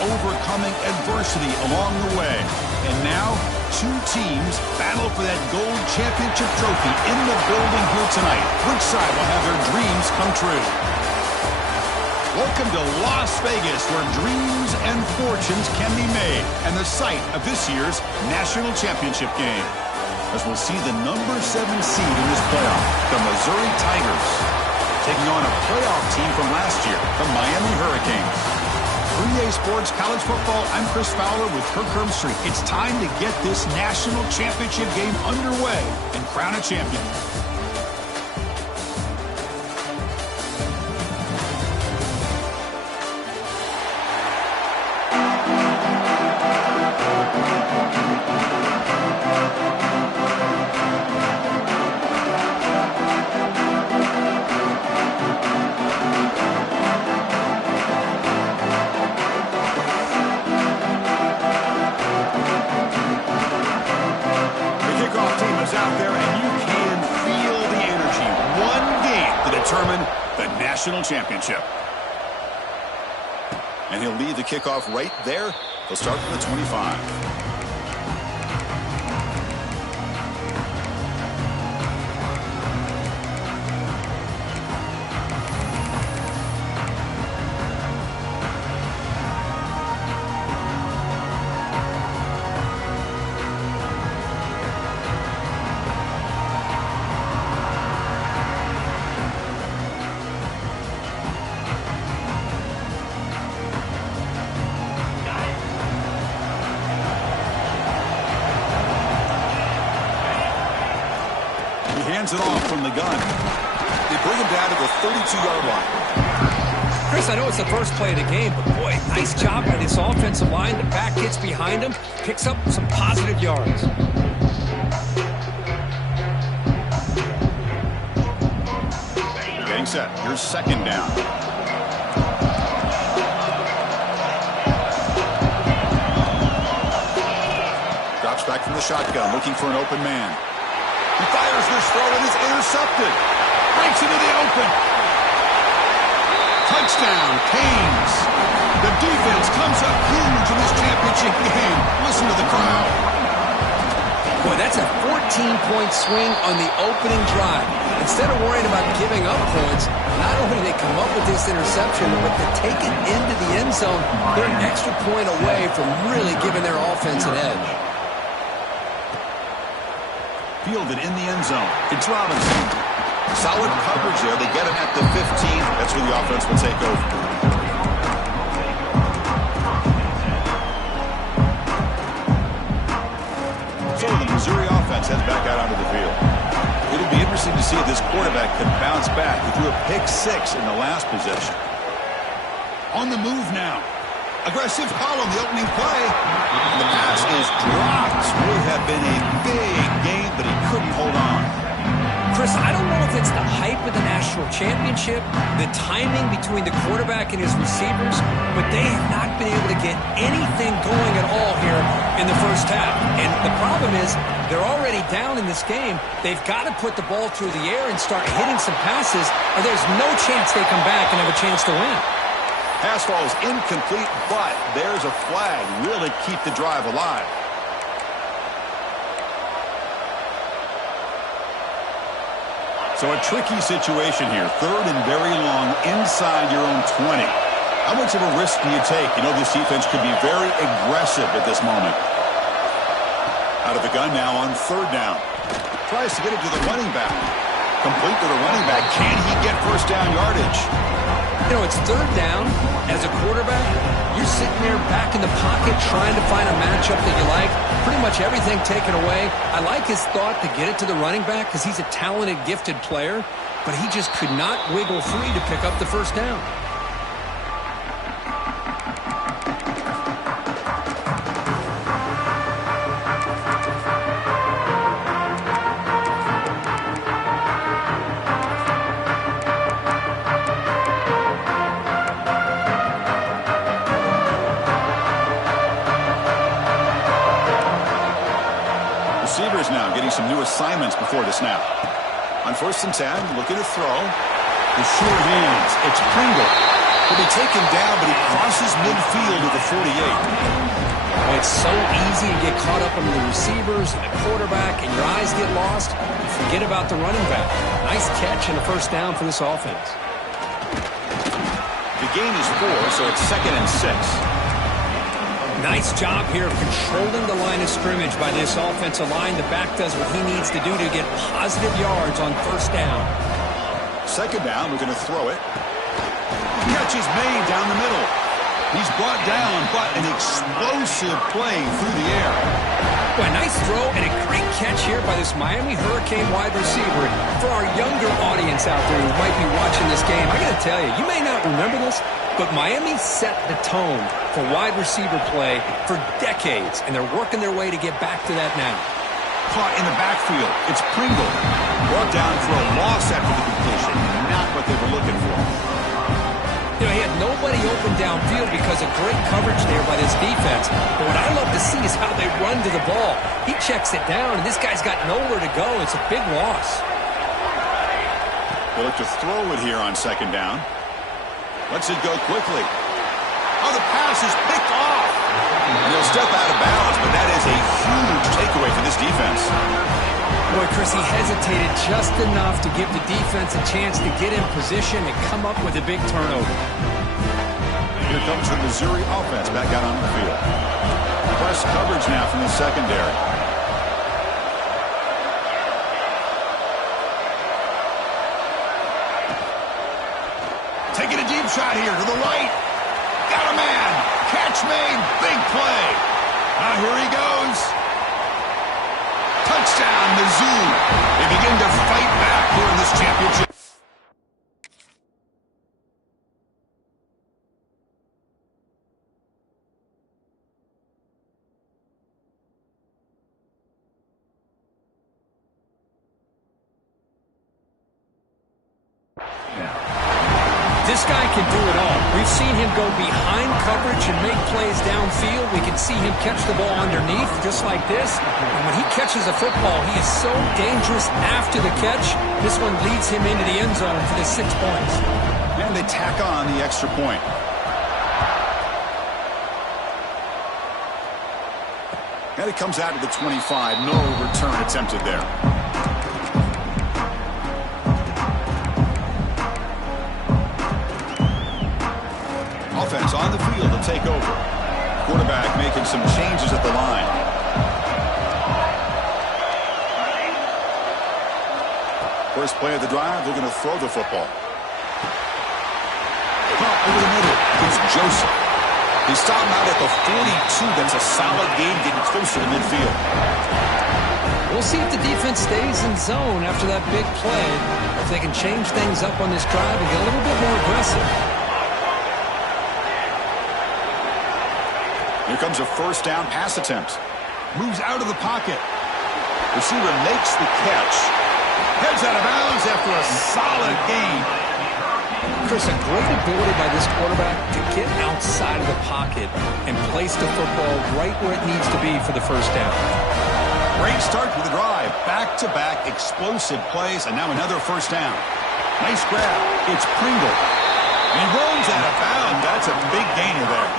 overcoming adversity along the way. And now, two teams battle for that gold championship trophy in the building here tonight. Which side will have their dreams come true? Welcome to Las Vegas, where dreams and fortunes can be made, and the site of this year's national championship game. As we'll see the number 7 seed in this playoff, the Missouri Tigers, taking on a playoff team from last year, the Miami Hurricanes. For EA Sports College Football, I'm Chris Fowler with Kirk Herbstreit. It's time to get this national championship game underway and crown a champion. National championship. And he'll lead the kickoff right there. He'll start from the 25. Hands it off from the gun. They bring him down to the 32-yard line. Chris, I know it's the first play of the game, but boy, nice job by this offensive line. The back gets behind him, picks up some positive yards. Getting set. Here's second down. Drops back from the shotgun, looking for an open man. He fires this throw and is intercepted. Breaks into the open. Touchdown, Canes. The defense comes up huge in this championship game. Listen to the crowd. Boy, that's a 14-point swing on the opening drive. Instead of worrying about giving up points, not only do they come up with this interception, but to take it into the end zone, they're an extra point away from really giving their offense an edge. Fielded in the end zone. It's Robinson. Solid coverage there. They get him at the 15. That's where the offense will take over. So the Missouri offense heads back out onto the field. It'll be interesting to see if this quarterback can bounce back. He threw a pick-6 in the last possession. On the move now. Aggressive call on the opening play. The pass is dropped. Would have been a big game, but he couldn't hold on. Chris, I don't know if it's the hype of the national championship, the timing between the quarterback and his receivers, but they have not been able to get anything going at all here in the first half. And the problem is they're already down in this game. They've got to put the ball through the air and start hitting some passes, or there's no chance they come back and have a chance to win. Pass ball is incomplete, but there's a flag. Really keep the drive alive. So a tricky situation here. Third and very long inside your own 20. How much of a risk do you take? You know this defense could be very aggressive at this moment. Out of the gun now on third down. Tries to get it to the running back. Complete to the running back. Can he get first down yardage? You know, it's third down. As a quarterback, you're sitting there back in the pocket trying to find a matchup that you like. Pretty much everything taken away. I like his thought to get it to the running back because he's a talented, gifted player, but he just could not wiggle free to pick up the first down. Receivers now getting some new assignments before the snap. On 1st and 10, looking to throw. The sure hands. It's Pringle. He'll be taken down, but he crosses midfield at the 48. It's so easy to get caught up under the receivers and the quarterback, and your eyes get lost. You forget about the running back. Nice catch and a first down for this offense. The gain is 4, so it's 2nd and 6. Nice job here of controlling the line of scrimmage by this offensive line. The back does what he needs to do to get positive yards on first down. 2nd down, we're going to throw it. Catch is made down the middle. He's brought down, but an explosive play through the air. Boy, nice throw and a great catch here by this Miami Hurricane wide receiver. For our younger audience out there who might be watching this game, I got to tell you, you may not remember this, but Miami set the tone for wide receiver play for decades, and they're working their way to get back to that now. Caught in the backfield. It's Pringle. Brought down for a loss after the completion. Not what they were looking for. You know, he had nobody open downfield because of great coverage there by this defense. But what I love to see is how they run to the ball. He checks it down, and this guy's got nowhere to go. It's a big loss. They look to throw it here on 2nd down. Lets it go quickly. Oh, the pass is picked off. And he'll step out of bounds, but that is a huge takeaway for this defense. Boy, Chris, he hesitated just enough to give the defense a chance to get in position and come up with a big turnover. Here comes the Missouri offense back out on the field. Press coverage now from the secondary. Taking a deep shot here to the right. Got a man. Catch made. Big play. Now here he goes. Touchdown, Mizzou. They begin to fight back here in this championship. This guy can do it all. We've seen him go behind coverage and make plays downfield. We can see him catch the ball underneath just like this. And when he catches a football, he is so dangerous after the catch. This one leads him into the end zone for the 6 points. And they tack on the extra point. And it comes out to the 25. No return attempted there. Offense on the field to take over. Quarterback making some changes at the line. First play of the drive, they're going to throw the football. Over the middle, it's Joseph. They stop him out at the 42. That's a solid game getting closer to midfield. We'll see if the defense stays in zone after that big play. If they can change things up on this drive and get a little bit more aggressive. Here comes a first down pass attempt. Moves out of the pocket. Receiver makes the catch. Heads out of bounds after a solid gain. Chris, a great ability by this quarterback to get outside of the pocket and place the football right where it needs to be for the first down. Great start to the drive. Back-to-back explosive plays, and now another first down. Nice grab. It's Pringle. He rolls out of bounds. That's a big gainer there.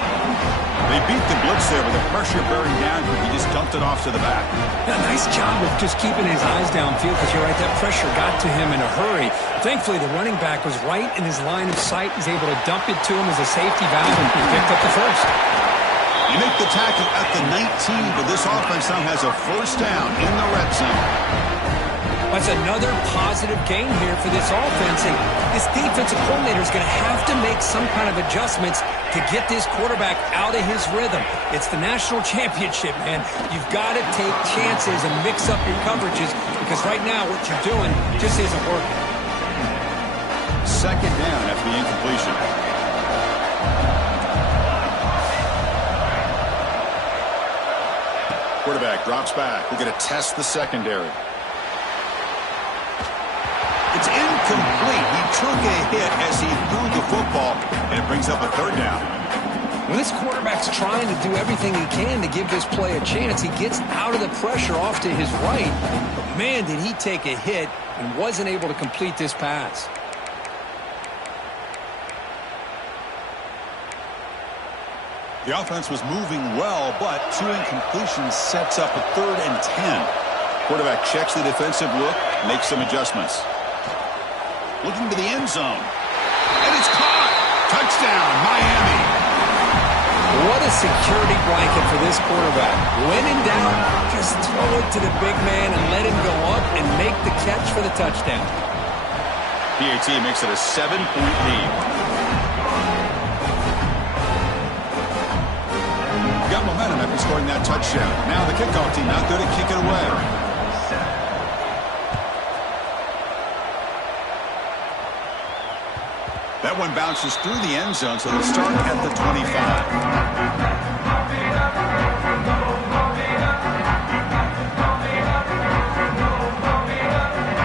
They beat the blitz there with the pressure bearing down. He just dumped it off to the back. Yeah, nice job of just keeping his eyes downfield because you're right, that pressure got to him in a hurry. Thankfully, the running back was right in his line of sight. He's able to dump it to him as a safety valve, and he picked up the first. You make the tackle at the 19, but this offense now has a first down in the red zone. That's another positive gain here for this offense, and this defensive coordinator is going to have to make some kind of adjustments to get this quarterback out of his rhythm. It's the national championship, man. You've got to take chances and mix up your coverages because right now what you're doing just isn't working. Second down after the incompletion. Quarterback drops back. We're going to test the secondary. It's incomplete. He took a hit as he threw the football, and it brings up a third down. When this quarterback's trying to do everything he can to give this play a chance, he gets out of the pressure off to his right. But, man, did he take a hit and wasn't able to complete this pass. The offense was moving well, but 2 incompletions sets up a 3rd and 10. Quarterback checks the defensive look, makes some adjustments. Looking to the end zone. And it's caught. Touchdown, Miami. What a security blanket for this quarterback. When in doubt, just throw it to the big man and let him go up and make the catch for the touchdown. PAT makes it a 7-point lead. Got momentum after scoring that touchdown. Now the kickoff team out there to kick it away. That one bounces through the end zone, so they'll start at the 25.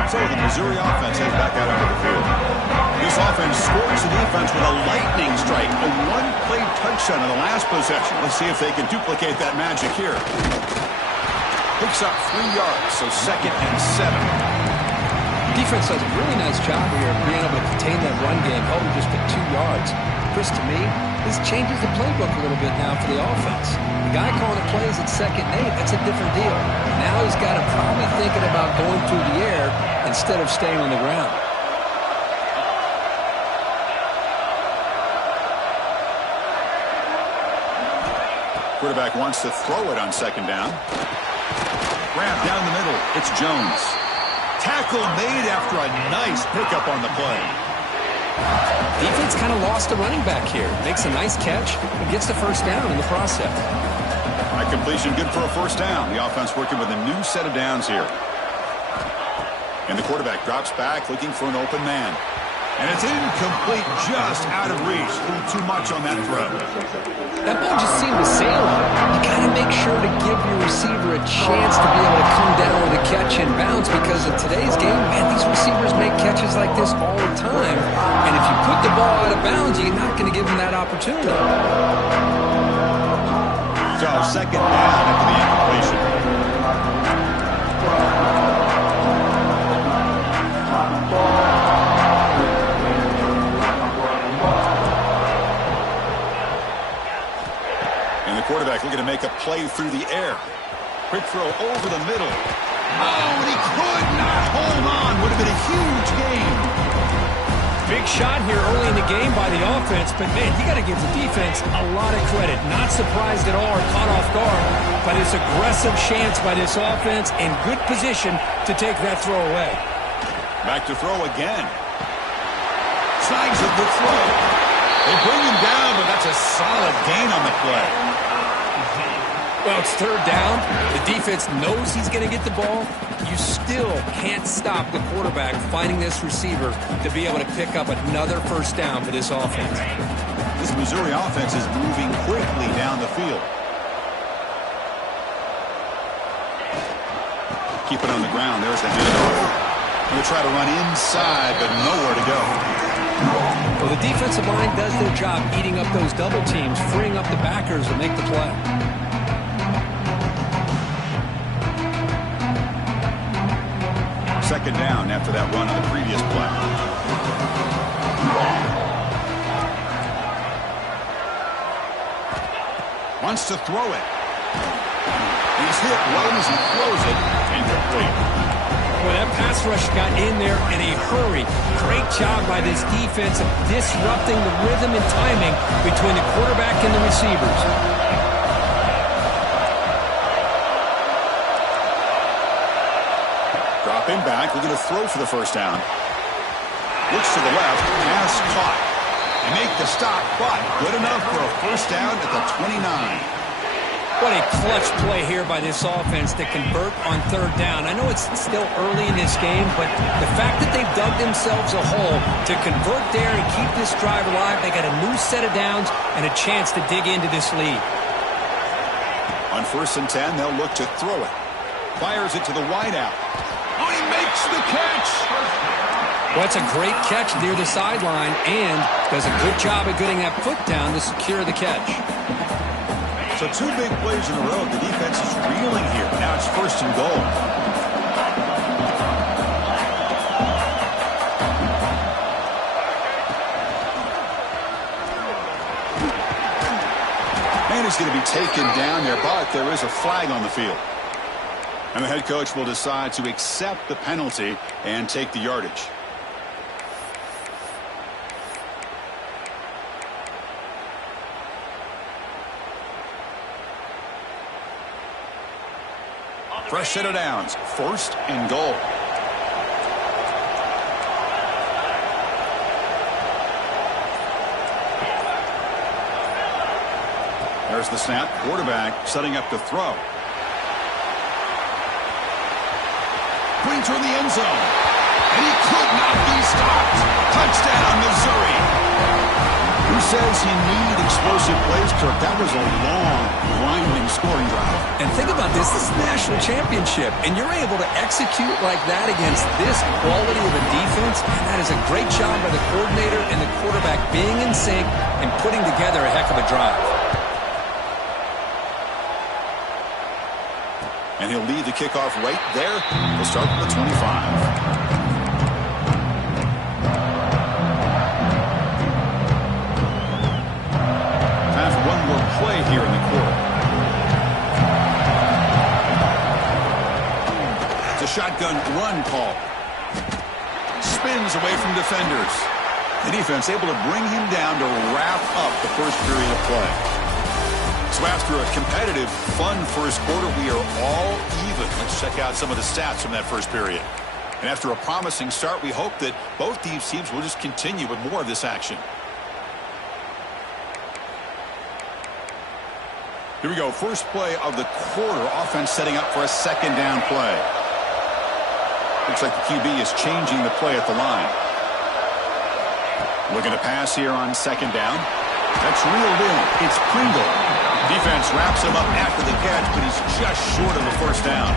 So the Missouri offense heads back out onto the field. This offense scores the defense with a lightning strike, a one-play touchdown in the last possession. Let's see if they can duplicate that magic here. Picks up 3 yards, so 2nd and 7. Defense does a really nice job here of being able to contain that run game, holding just to 2 yards. Chris, to me, this changes the playbook a little bit now for the offense. The guy calling the plays at 2nd and 8, that's a different deal. Now he's got to probably thinking about going through the air instead of staying on the ground. Quarterback wants to throw it on 2nd down. Grab down the middle. It's Jones. Tackle made after a nice pickup on the play. Defense kind of lost a running back here. Makes a nice catch and gets the 1st down in the process. That completion good for a 1st down. The offense working with a new set of downs here. And the quarterback drops back looking for an open man. And it's incomplete, just out of reach. A little too much on that throw. That ball just seemed to sail on. You got to make sure to give your receiver a chance to be able to come down with a catch and bounce, because in today's game, man, these receivers make catches like this all the time. And if you put the ball out of bounds, you're not going to give them that opportunity. So 2nd down after the incompletion. Quarterback looking to make a play through the air. Quick throw over the middle. Oh, and he could not hold on. Would have been a huge gain. Big shot here early in the game by the offense, but man, you got to give the defense a lot of credit. Not surprised at all or caught off guard by this aggressive chance by this offense and good position to take that throw away. Back to throw again. Snags a good throw. They bring him down, but that's a solid gain on the play. Well, it's 3rd down. The defense knows he's going to get the ball. You still can't stop the quarterback finding this receiver to be able to pick up another 1st down for this offense. This Missouri offense is moving quickly down the field. Keep it on the ground. There's the handoff. Going to try to run inside, but nowhere to go. Well, the defensive line does their job eating up those double teams, freeing up the backers to make the play. 2nd down after that run on the previous play. Wants to throw it. He's hit right as he throws it. Incomplete. Well, that pass rush got in there in a hurry. Great job by this defense of disrupting the rhythm and timing between the quarterback and the receivers. Dropping back, looking to throw for the 1st down. Looks to the left, pass caught. They make the stop, but good enough for a 1st down at the 29. What a clutch play here by this offense to convert on 3rd down. I know it's still early in this game, but the fact that they've dug themselves a hole to convert there and keep this drive alive, they got a new set of downs and a chance to dig into this lead. On 1st and 10, they'll look to throw it. Fires it to the wideout. Oh, he makes the catch! Well, it's a great catch near the sideline and does a good job of getting that foot down to secure the catch. So 2 big plays in a row. The defense is reeling here. Now it's 1st and goal. And he's going to be taken down there, but there is a flag on the field. And the head coach will decide to accept the penalty and take the yardage. Fresh set of downs, 1st and goal. There's the snap. Quarterback setting up to throw. Going toward the end zone. And he could not be stopped. Touchdown, Missouri. Who says you need explosive plays, Kirk? That was a long, grinding scoring drive. And think about this. This is the national championship. And you're able to execute like that against this quality of a defense. And that is a great job by the coordinator and the quarterback being in sync and putting together a heck of a drive. And he'll lead the kickoff right there. We'll start with the 25. Play here in the quarter. It's a shotgun run call. Spins away from defenders. The defense able to bring him down to wrap up the first period of play. So after a competitive, fun first quarter, we are all even. Let's check out some of the stats from that first period. And after a promising start, we hope that both these teams will just continue with more of this action. Here we go. First play of the quarter. Offense setting up for a second down play. Looks like the QB is changing the play at the line. Looking to pass here on second down. That's reeled in. It's Pringle. Defense wraps him up after the catch, but he's just short of a first down.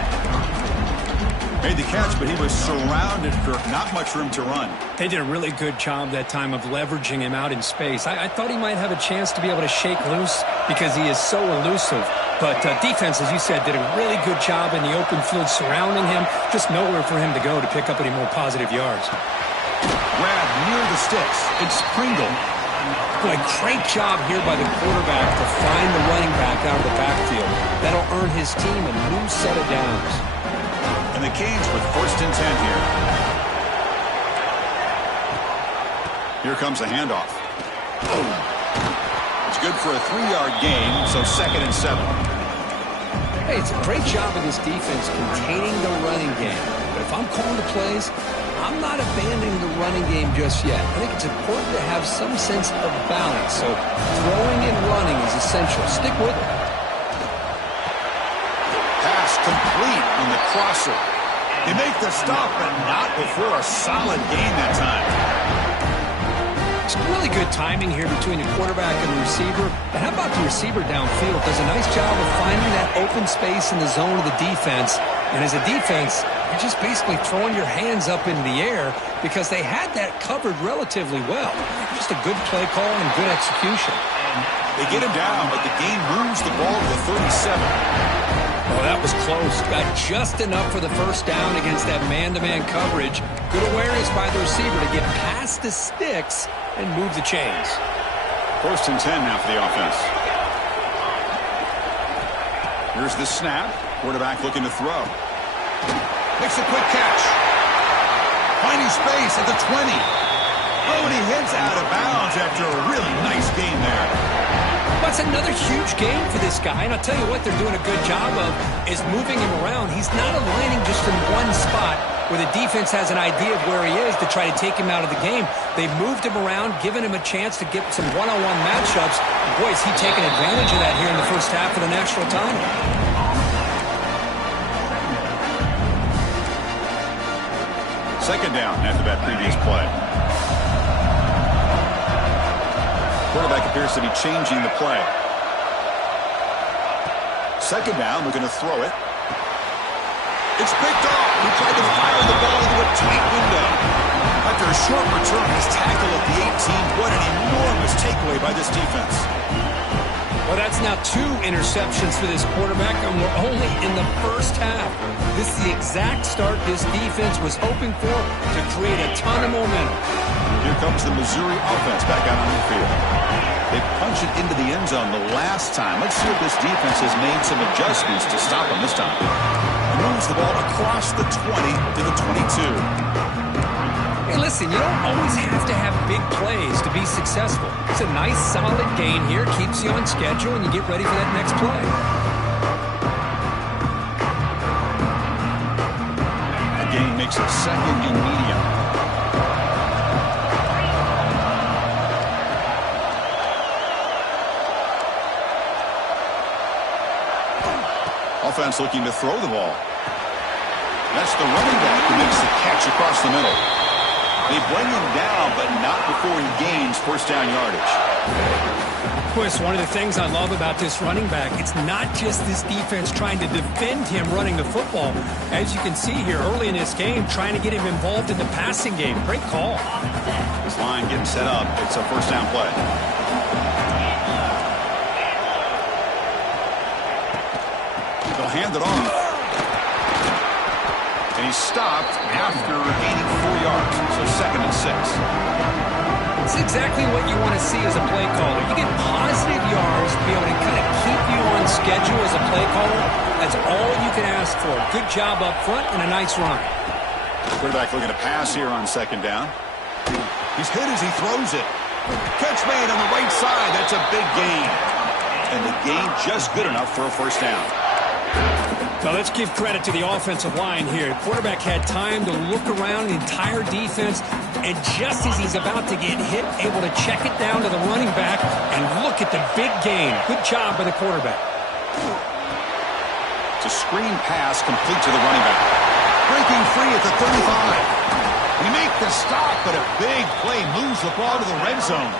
Made the catch, but he was surrounded, Kirk. Not much room to run. They did a really good job that time of leveraging him out in space. I thought he might have a chance to be able to shake loose because he is so elusive. But defense, as you said, did a really good job in the open field surrounding him. Just nowhere for him to go to pick up any more positive yards. Grab near the sticks. It's Pringle. Boy, great job here by the quarterback to find the running back out of the backfield. That'll earn his team a new set of downs. And the Canes with 1st and 10 here. Here comes a handoff. It's good for a 3-yard gain, so 2nd and 7. Hey, it's a great job of this defense containing the running game. But if I'm calling the plays, I'm not abandoning the running game just yet. I think it's important to have some sense of balance. So throwing and running is essential. Stick with it. Pass complete on the crosser. They make the stop, but not before a solid gain that time. It's really good timing here between the quarterback and the receiver. But how about the receiver downfield? Does a nice job of finding that open space in the zone of the defense. And as a defense, you're just basically throwing your hands up in the air because they had that covered relatively well. Just a good play call and good execution. They get him down, but the game moves the ball to the 37. Oh, that was close. Got just enough for the first down against that man-to-man coverage. Good awareness by the receiver to get past the sticks and move the chains. 1st and 10 now for the offense. Here's the snap. Quarterback looking to throw. Makes a quick catch. Finding space at the 20. Oh, and he heads out of bounds after a really nice game there. That's another huge game for this guy. And I'll tell you what they're doing a good job of is moving him around. He's not aligning just in one spot where the defense has an idea of where he is to try to take him out of the game. They've moved him around, given him a chance to get some one-on-one matchups. Boy, is he taking advantage of that here in the first half of the national title. Second down after that previous play. Quarterback appears to be changing the play. Second down, looking to throw it. It's picked off. He tried to fire the ball into a tight window. After a short return, he's tackled at the 18. What an enormous takeaway by this defense. Well, that's now 2 interceptions for this quarterback, and we're only in the first half. This is the exact start this defense was hoping for to create a ton of momentum. Here comes the Missouri offense back out on the field. They punched it into the end zone the last time. Let's see if this defense has made some adjustments to stop them this time. He moves the ball across the 20 to the 22. Hey, listen, you don't always have to have big plays to be successful. It's a nice, solid gain here. Keeps you on schedule, and you get ready for that next play. A gain makes it second and medium. Offense looking to throw the ball. That's the running back who makes the catch across the middle. They bring him down, but not before he gains first down yardage. Chris, one of the things I love about this running back, it's not just this defense trying to defend him running the football. As you can see here early in this game, trying to get him involved in the passing game. Great call. This line getting set up. It's a first down play. They'll hand it off. And he's stopped after gaining 4 yards. So second and 6. It's exactly what you want to see as a play caller. You get positive yards to be able to kind of keep you on schedule as a play caller. That's all you can ask for. Good job up front and a nice run. Quarterback looking to pass here on second down. He's hit as he throws it. Catch made on the right side. That's a big gain. And the gain just good enough for a first down. Now let's give credit to the offensive line here. Quarterback had time to look around the entire defense, and just as he's about to get hit, able to check it down to the running back, and look at the big gain. Good job by the quarterback. It's a screen pass complete to the running back. Breaking free at the 35. We make the stop, but a big play moves the ball to the red zone.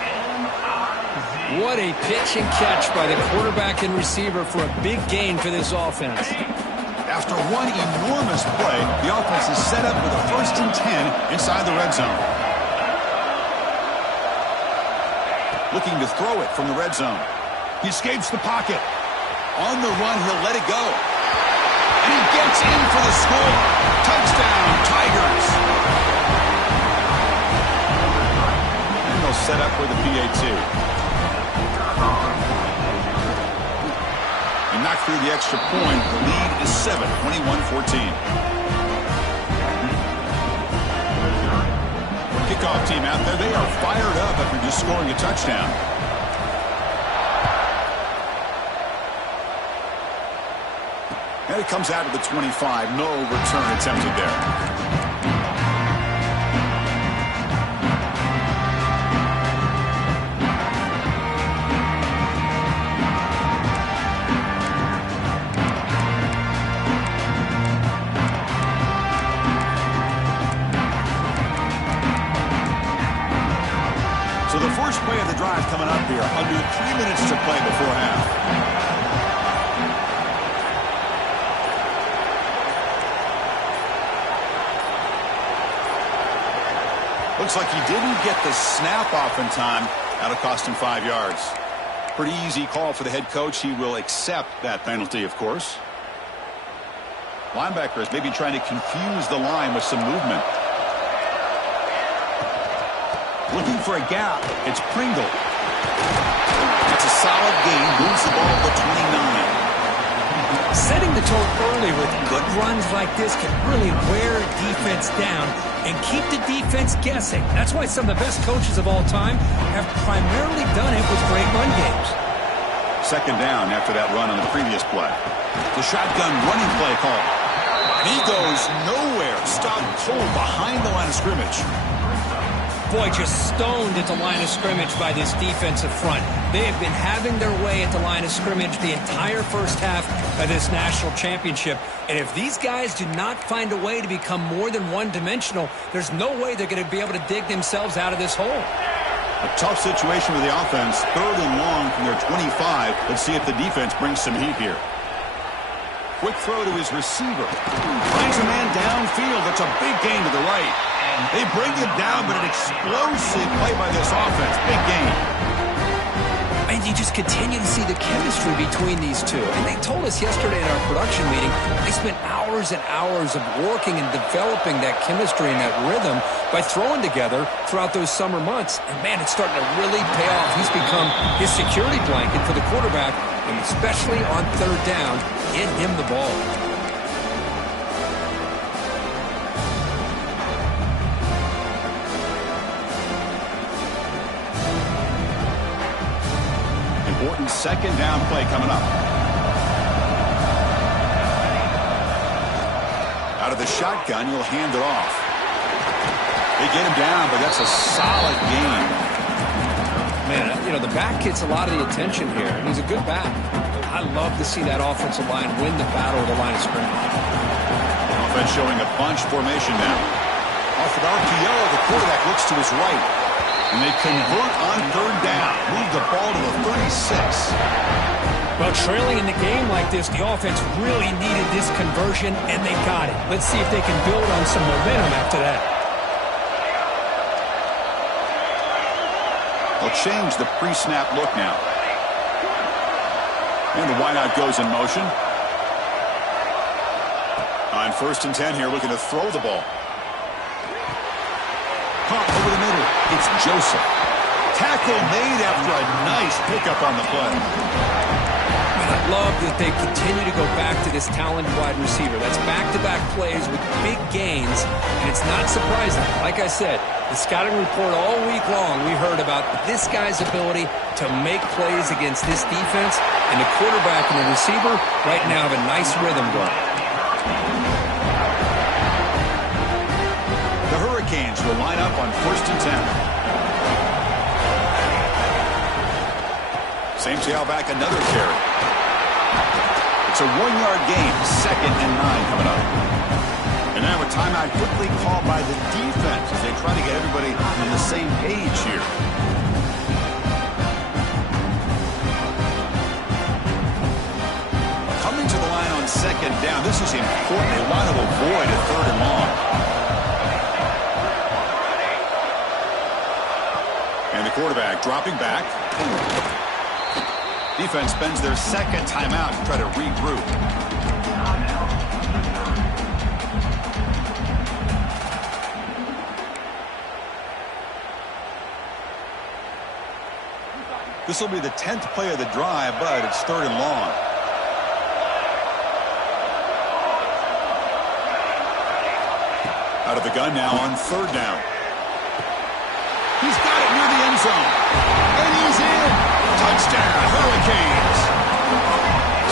What a pitch and catch by the quarterback and receiver for a big gain for this offense. After one enormous play, the offense is set up with a first and 10 inside the red zone. Looking to throw it from the red zone. He escapes the pocket. On the run, he'll let it go. And he gets in for the score. Touchdown, Tigers. And they'll set up for the PAT. Knocked through the extra point. The lead is 7, 21-14. Kickoff team out there. They are fired up after just scoring a touchdown. And it comes out of the 25. No return attempted there. First play of the drive coming up here. Under 3 minutes to play before half. Looks like he didn't get the snap off in time. That'll cost him 5 yards. Pretty easy call for the head coach. He will accept that penalty, of course. Linebackers maybe trying to confuse the line with some movement. Looking for a gap. It's Pringle. It's a solid gain. Moves the ball to 29. Setting the tone early with good runs like this can really wear a defense down and keep the defense guessing. That's why some of the best coaches of all time have primarily done it with great run games. Second down after that run on the previous play. The shotgun running play call. And he goes nowhere. Stopped cold behind the line of scrimmage. Boy, just stoned at the line of scrimmage by this defensive front. They have been having their way at the line of scrimmage the entire first half of this national championship. And if these guys do not find a way to become more than one-dimensional, there's no way they're going to be able to dig themselves out of this hole. A tough situation with the offense. 3rd and long from their 25. Let's see if the defense brings some heat here. Quick throw to his receiver. Finds a man downfield. That's a big gain to the right. They bring him down, but an explosive play by this offense. Big gain. I And you just continue to see the chemistry between these two. And they told us yesterday in our production meeting, they spent hours and hours of working and developing that chemistry and that rhythm by throwing together throughout those summer months. And, man, it's starting to really pay off. He's become his security blanket for the quarterback, and especially on third down, get him the ball. Important second down play coming up. Out of the shotgun, he'll hand it off. They get him down, but that's a solid gain. Man, you know, the back gets a lot of the attention here, and he's a good back. I love to see that offensive line win the battle of the line of scrimmage. Offense showing a bunch formation now. Off an RPO, the quarterback looks to his right. And they convert on third down. Move the ball to the 36. Well, trailing in the game like this, the offense really needed this conversion, and they got it. Let's see if they can build on some momentum after that. They'll change the pre-snap look now. And the wideout goes in motion. On 1st and 10 here, looking to throw the ball. Pump over the middle. It's Joseph. Tackle made after a nice pickup on the play. I love that they continue to go back to this talented wide receiver. That's back-to-back plays with big gains, and it's not surprising. Like I said, the scouting report all week long, we heard about this guy's ability to make plays against this defense, and the quarterback and the receiver right now have a nice rhythm going. The Hurricanes will line up on 1st and 10. Same tailback, another carry. It's a 1-yard gain, 2nd and 9 coming up. And now a timeout quickly called by the defense as they try to get everybody on the same page here. Coming to the line on 2nd down. This is important. They want to avoid a 3rd and long. And the quarterback dropping back. Defense spends their 2nd timeout to try to regroup. This will be the 10th play of the drive, but it's 3rd and long. Out of the gun now on 3rd down. He's got it near the end zone. And he's in. Touchdown, Hurricanes.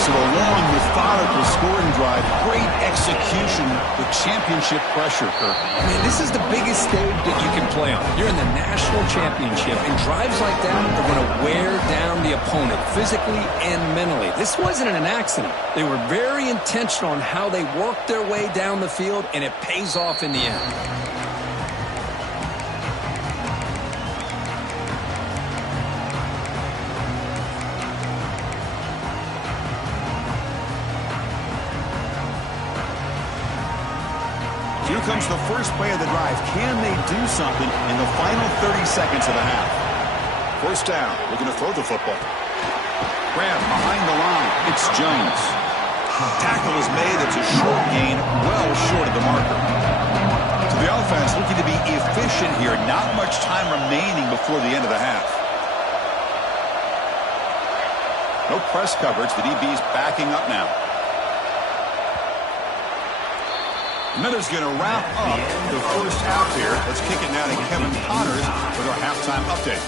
So a long, methodical scoring drive. Great execution with championship pressure, Kirk. I mean, this is the biggest stage that you can play on. You're in the national championship, and drives like that are going to wear down the opponent physically and mentally. This wasn't an accident. They were very intentional on how they worked their way down the field, and it pays off in the end. Here comes the first play of the drive. Can they do something in the final 30 seconds of the half? 1st down. Looking to throw the football. Grab behind the line. It's Jones. Tackle is made. It's a short gain, well short of the marker. So the offense looking to be efficient here. Not much time remaining before the end of the half. No press coverage. The DB's backing up now. Miller's going to wrap up the first half here. Let's kick it now to Kevin Connors with our halftime update.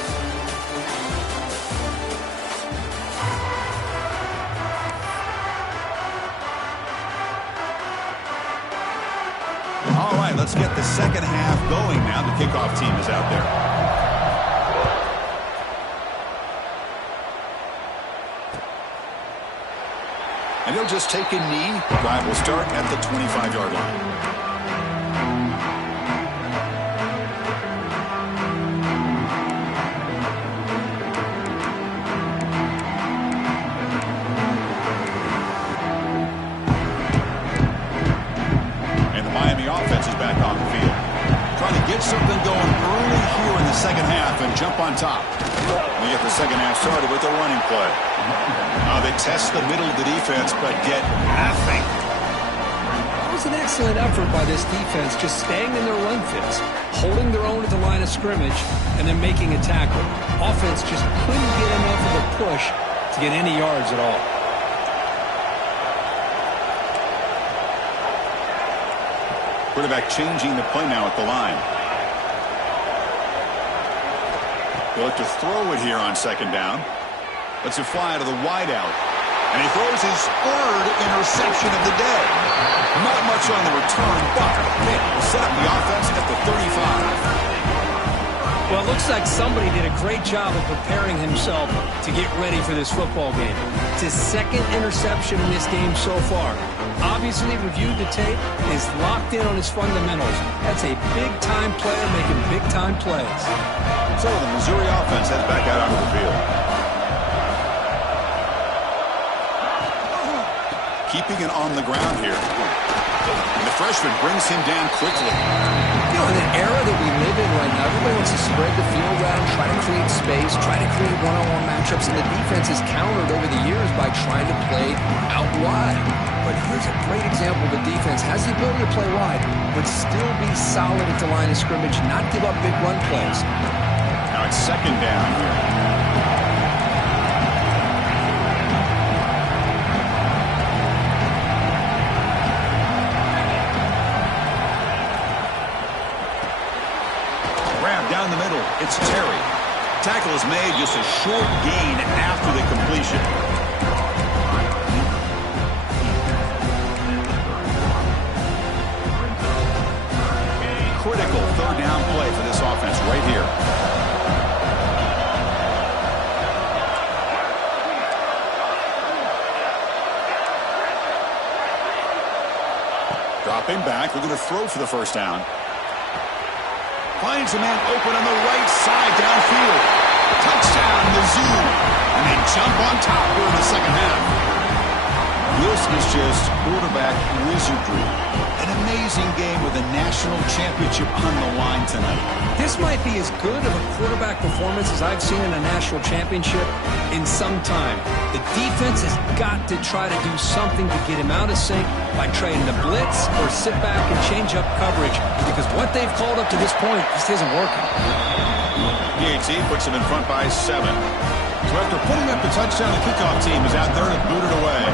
All right, let's get the second half going now. The kickoff team is out there. And he'll just take a knee. Drive will start at the 25-yard line. And the Miami offense is back on the field. Trying to get something going early here in the second half and jump on top. We get the second half started with a running play. They test the middle of the defense, but get nothing. It was an excellent effort by this defense, just staying in their run fits, holding their own at the line of scrimmage, and then making a tackle. Offense just couldn't get enough of a push to get any yards at all. Quarterback changing the play now at the line. They'll look to throw it here on second down. Lets it fly out of the wideout. And he throws his third interception of the day. Not much on the return, but it will set up the offense at the 35. Well, it looks like somebody did a great job of preparing himself to get ready for this football game. It's his second interception in this game so far. Obviously reviewed the tape, is locked in on his fundamentals. That's a big-time player making big-time plays. So the Missouri offense heads back out onto the field. Keeping it on the ground here. And the freshman brings him down quickly. You know, in the era that we live in right now, everybody wants to spread the field around, try to create space, try to create one-on-one matchups, and the defense is countered over the years by trying to play out wide. But here's a great example of a defense has the ability to play wide, but still be solid at the line of scrimmage, not give up big run plays. Now it's second down here. Down the middle, it's Terry. Tackle is made, just a short gain after the completion. Critical third down play for this offense right here. Dropping back, looking to throw for the first down. Finds a man open on the right side downfield. Touchdown, Mizzou. And they jump on top here in the second half. This is just quarterback wizardry. An amazing game with a national championship on the line tonight. This might be as good of a quarterback performance as I've seen in a national championship in some time. The defense has got to try to do something to get him out of sync by trying to blitz or sit back and change up coverage, because what they've called up to this point just isn't working. PAT puts him in front by 7. So after putting up the touchdown, the kickoff team is out there to boot it away.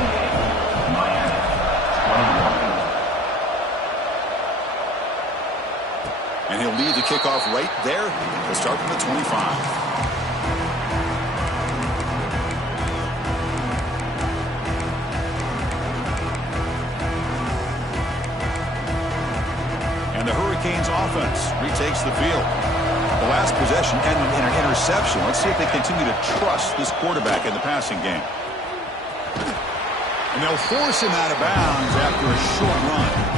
And he'll lead the kickoff right there. He'll start from the 25. And the Hurricanes offense retakes the field. The last possession ended in an interception. Let's see if they continue to trust this quarterback in the passing game. And they'll force him out of bounds after a short run.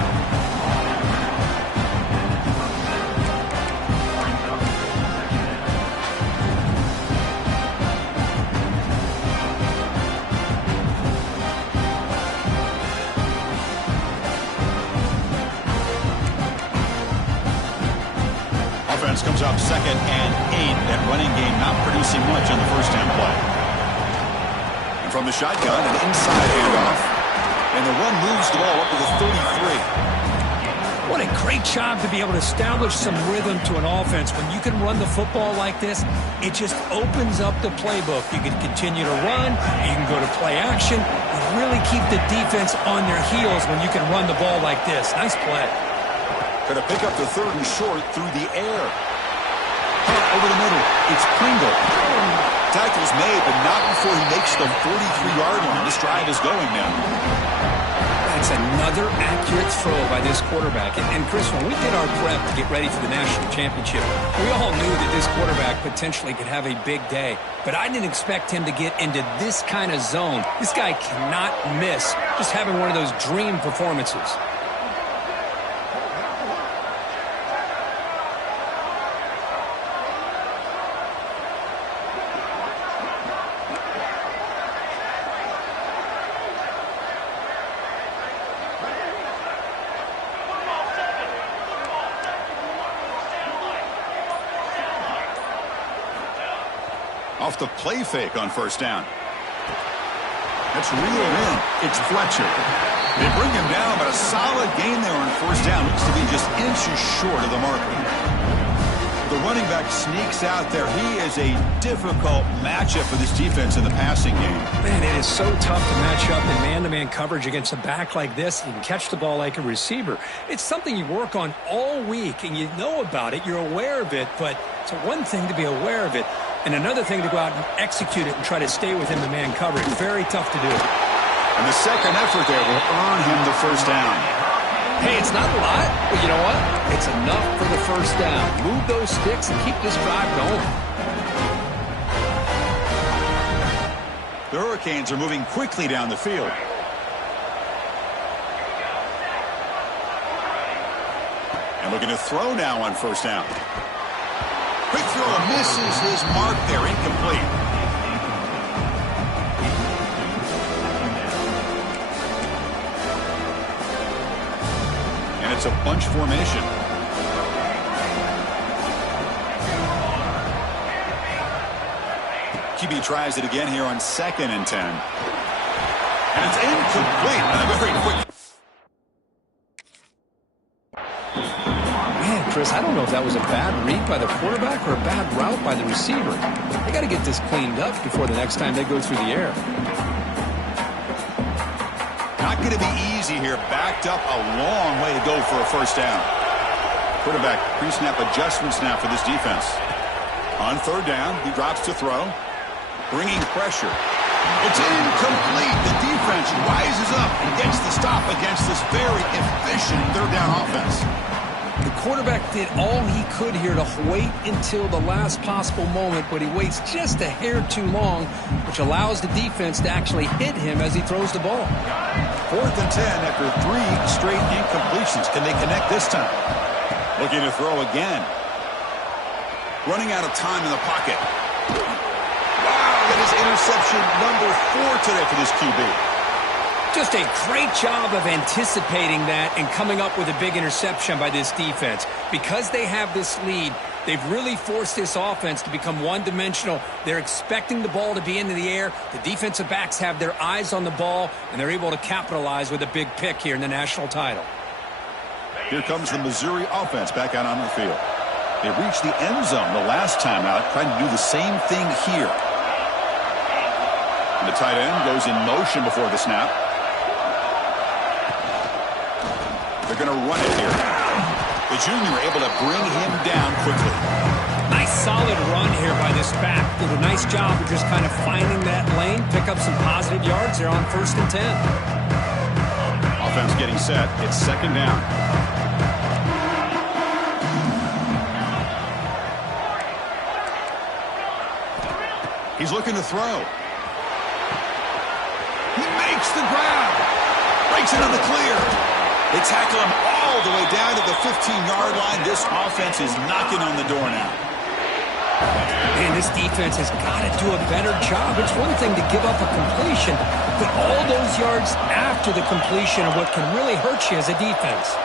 Comes up 2nd and 8. That running game not producing much on the first down play. And from the shotgun, an inside handoff. And the run moves the ball up to the 33. What a great job to be able to establish some rhythm to an offense. When you can run the football like this, it just opens up the playbook. You can continue to run. You can go to play action. You really keep the defense on their heels when you can run the ball like this. Nice play. Going to pick up the 3rd and short through the air. Over the middle, it's Pringle. Tackle's made, but not before he makes the 43-yard line. This drive is going now. That's another accurate throw by this quarterback. And Chris, when we did our prep to get ready for the national championship, we all knew that this quarterback potentially could have a big day. But I didn't expect him to get into this kind of zone. This guy cannot miss just having one of those dream performances. off the play fake on first down. That's reeled in. It's Fletcher. They bring him down, but a solid gain there on first down. Looks to be just inches short of the marker. The running back sneaks out there. He is a difficult matchup for this defense in the passing game. Man, it is so tough to match up in man-to-man coverage against a back like this. You can catch the ball like a receiver. It's something you work on all week, and you know about it. You're aware of it, but it's one thing to be aware of it, and another thing to go out and execute it and try to stay within the man coverage. Very tough to do. And the second effort there will earn him the first down. Hey, it's not a lot, but you know what? It's enough for the first down. Move those sticks and keep this drive going. The Hurricanes are moving quickly down the field. And looking to throw now on first down. Quick throw misses his mark there, incomplete. It's a bunch formation. QB tries it again here on 2nd and 10. And it's incomplete. Very quick. Man, Chris, I don't know if that was a bad read by the quarterback or a bad route by the receiver. They got to get this cleaned up before the next time they go through the air. Not going to be easy here. Backed up a long way to go for a first down. Quarterback pre-snap adjustments now for this defense. On third down, he drops to throw. Bringing pressure. It's incomplete. The defense rises up and gets the stop against this very efficient third down offense. The quarterback did all he could here to wait until the last possible moment, but he waits just a hair too long, which allows the defense to actually hit him as he throws the ball. 4th and 10 after 3 straight incompletions. Can they connect this time? Looking to throw again. Running out of time in the pocket. Wow, that is interception number 4 today for this QB. Just a great job of anticipating that and coming up with a big interception by this defense. Because they have this lead, they've really forced this offense to become one-dimensional. They're expecting the ball to be into the air. The defensive backs have their eyes on the ball, and they're able to capitalize with a big pick here in the national title. Here comes the Missouri offense back out on the field. They reached the end zone the last time out, trying to do the same thing here. And the tight end goes in motion before the snap. They're going to run it here. The junior able to bring him down quickly. Nice solid run here by this back. Did a nice job of just kind of finding that lane, pick up some positive yards there on 1st and 10. Offense getting set. It's 2nd down. He's looking to throw. He makes the grab. Breaks it on the clear. They tackle him all the way down to the 15-yard line. This offense is knocking on the door now. Man, this defense has got to do a better job. It's one thing to give up a completion, but all those yards after the completion are what can really hurt you as a defense.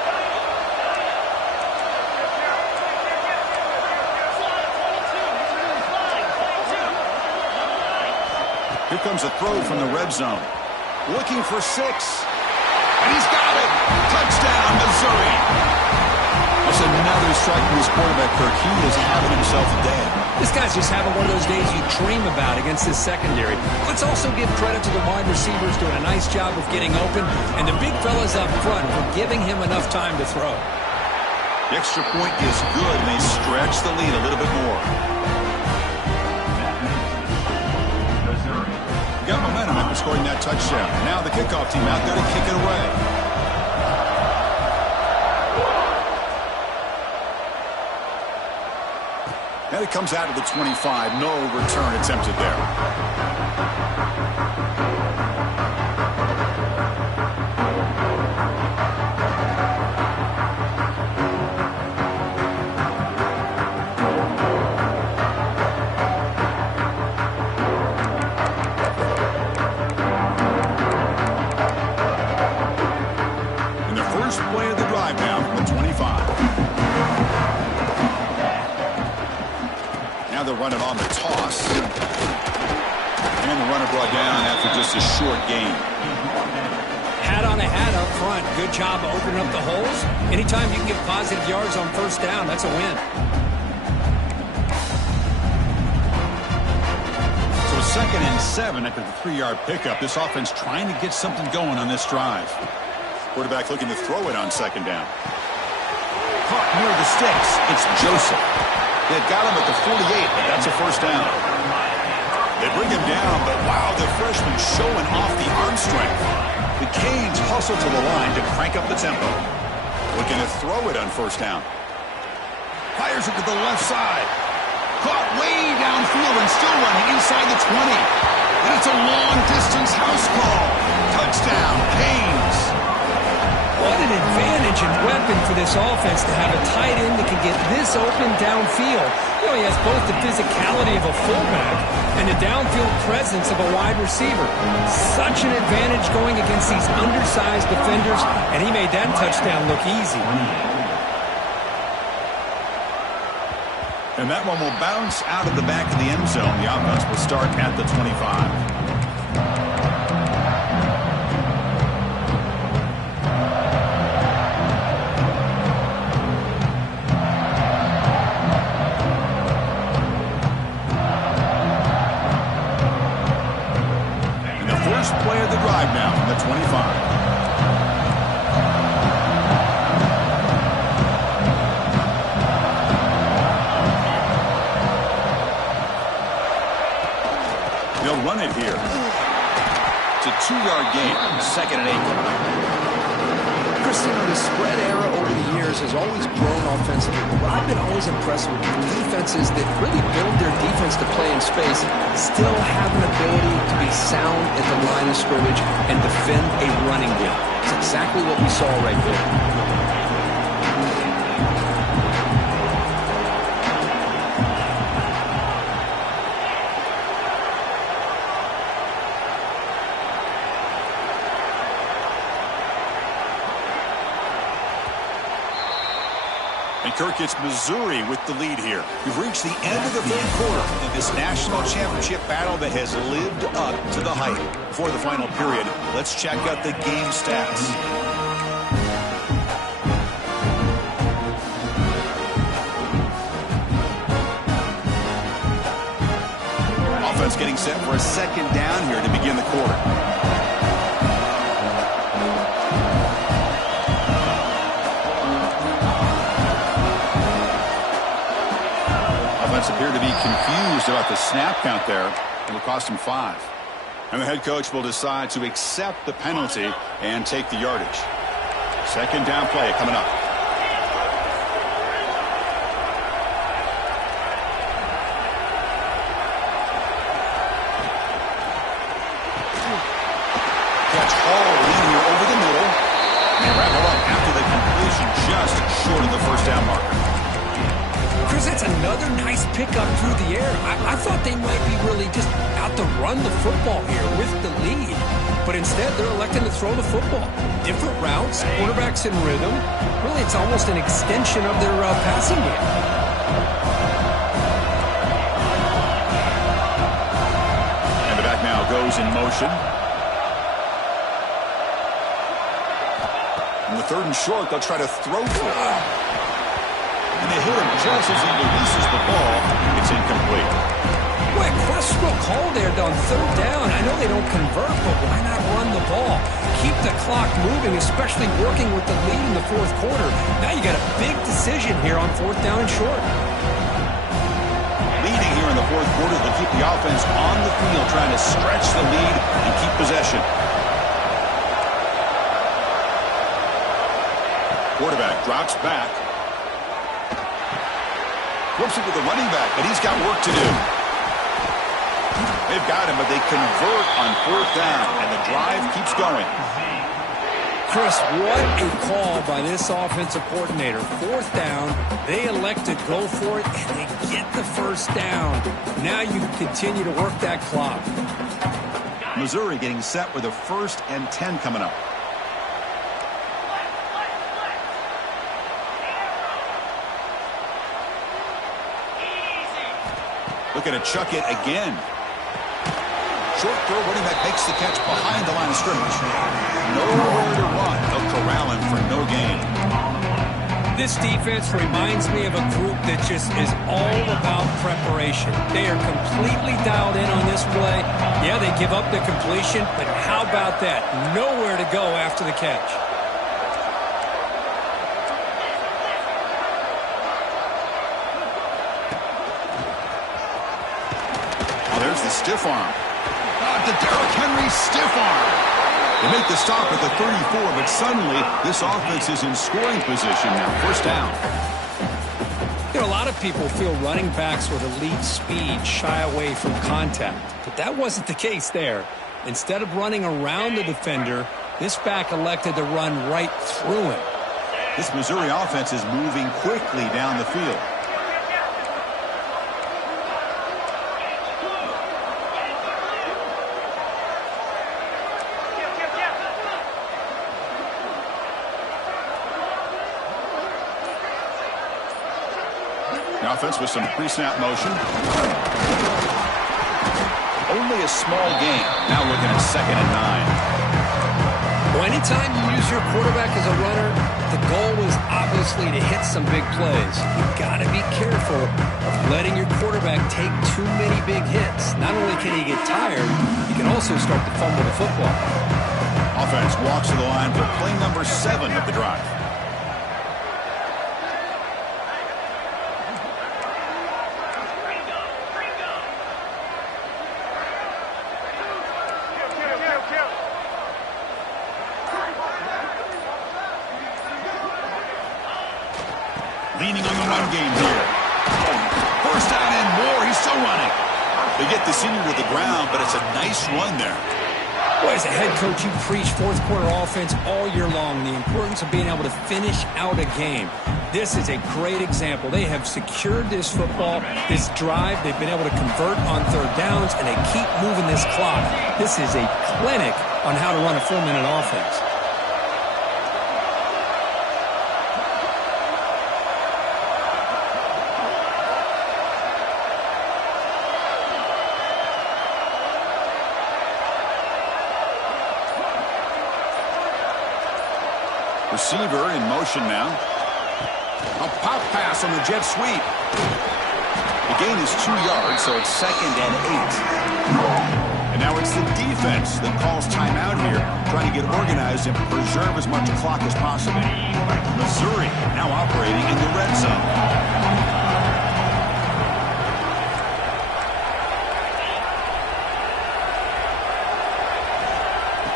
Here comes a throw from the red zone. Looking for 6. And he's got it. Touchdown, Missouri. That's another strike from his quarterback, Kirk. He is having himself a day. This guy's just having one of those days you dream about against this secondary. Let's also give credit to the wide receivers doing a nice job of getting open, and the big fellas up front for giving him enough time to throw. The extra point is good, and they stretch the lead a little bit more. Got momentum after scoring that touchdown. Now the kickoff team out there to kick it away. And it comes out of the 25. No return attempted there. Play of the drive now from the 25. Now they'll run it on the toss. runner brought down after just a short gain. Hat on a hat up front. Good job of opening up the holes. Anytime you can get positive yards on first down, that's a win. So 2nd and 7 after the 3-yard pickup. This offense trying to get something going on this drive. Quarterback looking to throw it on 2nd down. Caught near the sticks. It's Joseph. They got him at the 48, but that's a first down. They bring him down, but wow, the freshman showing off the arm strength. The Canes hustle to the line to crank up the tempo. Looking to throw it on first down. Fires it to the left side. Caught way downfield and still running inside the 20. And it's a long-distance house call. Touchdown, Canes. What an advantage and weapon for this offense to have a tight end that can get this open downfield. You know, he has both the physicality of a fullback and the downfield presence of a wide receiver. Such an advantage going against these undersized defenders, and he made that touchdown look easy. And that one will bounce out of the back of the end zone. The offense will start at the 25. Play of the drive now from the 25. They'll run it here. It's a 2-yard gain. 2nd and 8. Chris, the spread era over the years has always grown offensively. But I've been always impressed with defenses that really build their defense to play in space, still have an ability to be sound at the line of scrimmage and defend a running game. It's exactly what we saw right there. Kirk, it's Missouri with the lead here. We've reached the end of the 3rd quarter in this national championship battle that has lived up to the hype. Before the final period, let's check out the game stats. Offense getting set for a 2nd down here to begin the quarter. Appear to be confused about the snap count there. It will cost him 5. And the head coach will decide to accept the penalty and take the yardage. 2nd down play coming up. Catch hauled in here over the middle. And wrap it up after the completion just short of the first down marker. Chris, that's another nice pickup through the air. I thought they might be really just out to run the football here with the lead. But instead, they're electing to throw the football. Different routes, quarterbacks in rhythm. Really, it's almost an extension of their passing game. And the back now goes in motion. On the 3rd and short, they'll try to throw for it. And they hit him just as he releases the ball. It's incomplete. Boy, questionable call there on 3rd down. I know they don't convert, but why not run the ball? Keep the clock moving, especially working with the lead in the 4th quarter. Now you got a big decision here on 4th down and short. Leading here in the 4th quarter, they'll keep the offense on the field, trying to stretch the lead and keep possession. Quarterback drops back. Flips it to the running back, but he's got work to do. They've got him, but they convert on 4th down, and the drive keeps going. Chris, what a call by this offensive coordinator. 4th down, they elect to go for it, and they get the first down. Now you continue to work that clock. Missouri getting set with a 1st and 10 coming up. Looking to chuck it again. Short throw, running back makes the catch behind the line of scrimmage. Nowhere to run. They'll corral him for no gain. This defense reminds me of a group that just is all about preparation. They are completely dialed in on this play. Yeah, they give up the completion, but how about that? Nowhere to go after the catch. Oh, there's the stiff arm. To Derrick Henry, stiff arm. They make the stop at the 34, but suddenly this offense is in scoring position now. First down. You know, a lot of people feel running backs with elite speed shy away from contact, but that wasn't the case there. Instead of running around the defender, this back elected to run right through him. This Missouri offense is moving quickly down the field. The offense with some pre-snap motion. Only a small gain. Now looking at 2nd and 9. Well, anytime you use your quarterback as a runner, the goal is obviously to hit some big plays. You've got to be careful of letting your quarterback take too many big hits. Not only can he get tired, he can also start to fumble the football. Offense walks to the line for play number 7 of the drive. Leaning on the run game here. First down and more. He's still running. They get the senior to the ground, but it's a nice run there. Well, as a head coach, you preach fourth quarter offense all year long. The importance of being able to finish out a game. This is a great example. They have secured this football, this drive. They've been able to convert on third downs, and they keep moving this clock. This is a clinic on how to run a full-minute offense. Receiver in motion now. A pop pass on the jet sweep. The gain is 2 yards, so it's 2nd and 8. And now it's the defense that calls timeout here, trying to get organized and preserve as much clock as possible. Missouri now operating in the red zone.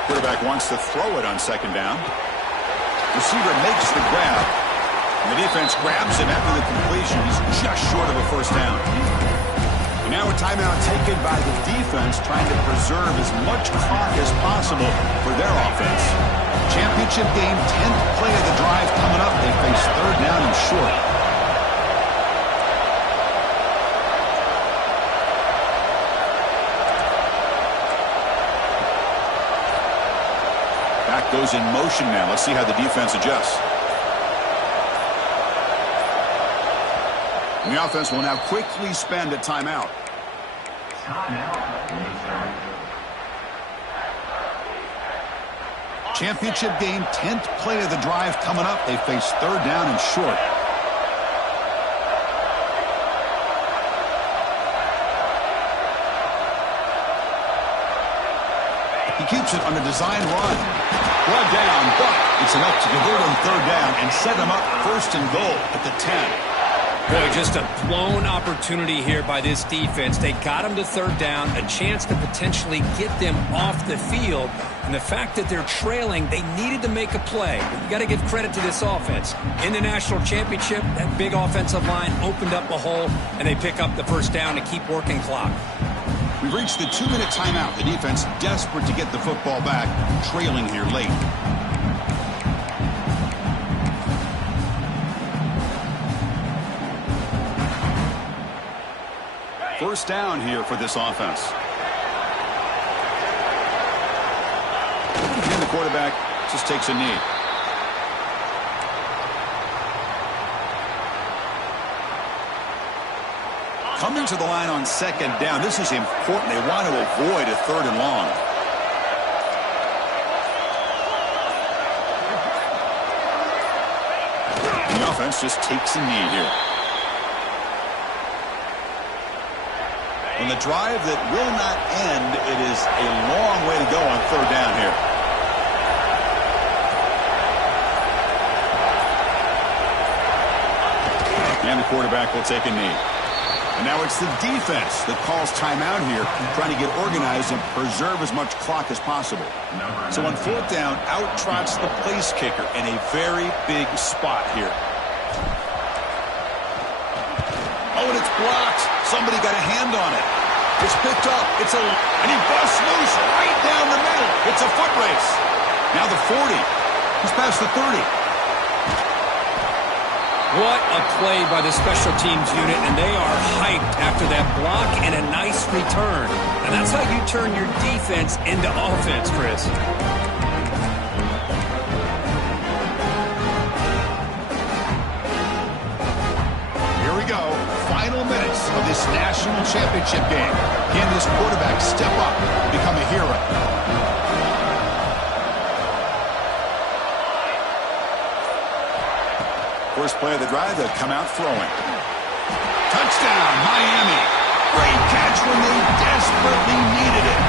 Quarterback wants to throw it on 2nd down. Receiver makes the grab. And the defense grabs him after the completion. He's just short of a first down. And now a timeout taken by the defense, trying to preserve as much clock as possible for their offense. Championship game, 10th play of the drive coming up. They face 3rd down and short. Back goes in motion now. Let's see how the defense adjusts. And the offense will now quickly spend a timeout. Championship game, 10th play of the drive coming up. They face 3rd down and short. He keeps it on a design run. Brought down, but it's enough to convert on 3rd down and set him up 1st and goal at the 10. Boy, just a blown opportunity here by this defense. They got him to 3rd down, a chance to potentially get them off the field. And the fact that they're trailing, they needed to make a play. You got to give credit to this offense. In the national championship, that big offensive line opened up a hole, and they pick up the first down to keep working clock. We've reached the 2-minute timeout. The defense desperate to get the football back, trailing here late. First down here for this offense. And the quarterback just takes a knee. Coming to the line on second down, this is important. They want to avoid a third and long. The offense just takes a knee here. On the drive that will not end, it is a long way to go on third down here. And the quarterback will take a knee. And now it's the defense that calls timeout here, trying to get organized and preserve as much clock as possible. So on fourth down, out trots the place kicker in a very big spot here. Oh, and it's blocked. Somebody got a hand on it. It's picked up. And he busts loose right down the middle. It's a foot race. Now the 40. He's past the 30. What a play by the special teams unit, and they are hyped after that block and a nice return. And that's how you turn your defense into offense, Chris. Here we go. Final minutes of this national championship game. Can this quarterback step up and become a hero? First play of the drive, they'll come out throwing. Touchdown, Miami. Great catch when they desperately needed it.